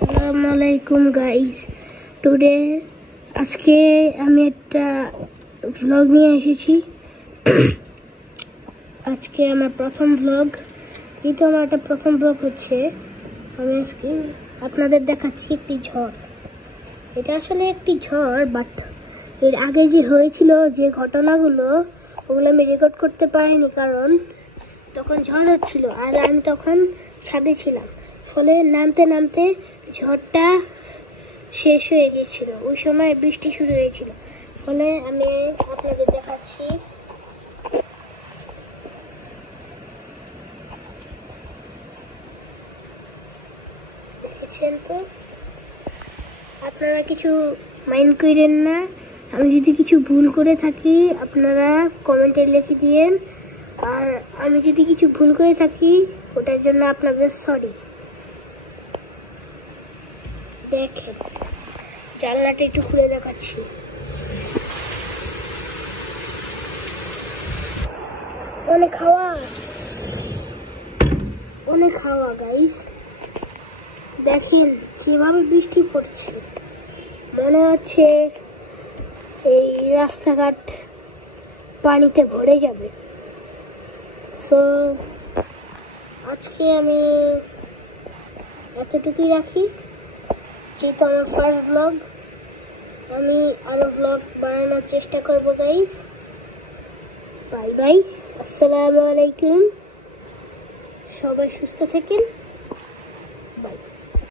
আসসালামু আলাইকুম guys. Today আজকে আমি একটা ভ্লগ নিয়ে এসেছি। আজকে আমার প্রথম ভ্লগ, যেহেতু আমার একটা প্রথম ভ্লগ হচ্ছে, আমি আজকে আপনাদের দেখাচ্ছি একটি ঝড়। এটা আসলে একটি ঝড়, বাট এর আগে যে হয়েছিল যে ঘটনাগুলো, ওগুলো আমি রেকর্ড করতে পারিনি, কারণ তখন ঝড় হচ্ছিল আর আমি তখন ছাদে ছিলাম। ফলে নামতে নামতে ঝড়টা শেষ হয়ে গিয়েছিল, ওই সময় বৃষ্টি শুরু হয়েছিল। ফলে আমি আপনাদের দেখাচ্ছি। দেখেছেন তো? আপনারা কিছু মাইন্ড করেন না, আমি যদি কিছু ভুল করে থাকি আপনারা কমেন্টে লিখে দিয়েন, আর আমি যদি কিছু ভুল করে থাকি ওটার জন্য আপনাদের সরি। দেখেন, জানলাটা একটু খুলে দেখাচ্ছি। অনেক হাওয়া গাইস। দেখেন যেভাবে বৃষ্টি পড়ছে, মনে হচ্ছে এই রাস্তাঘাট পানিতে ভরে যাবে। সো আজকে আমি এতটুকুই রাখি, যেহেতু আমার ফার্স্ট ব্লগ। আমি আরো ব্লগ বানানোর চেষ্টা করব গাইস। বাই বাই, আসসালামু আলাইকুম। সবাই সুস্থ থাকেন।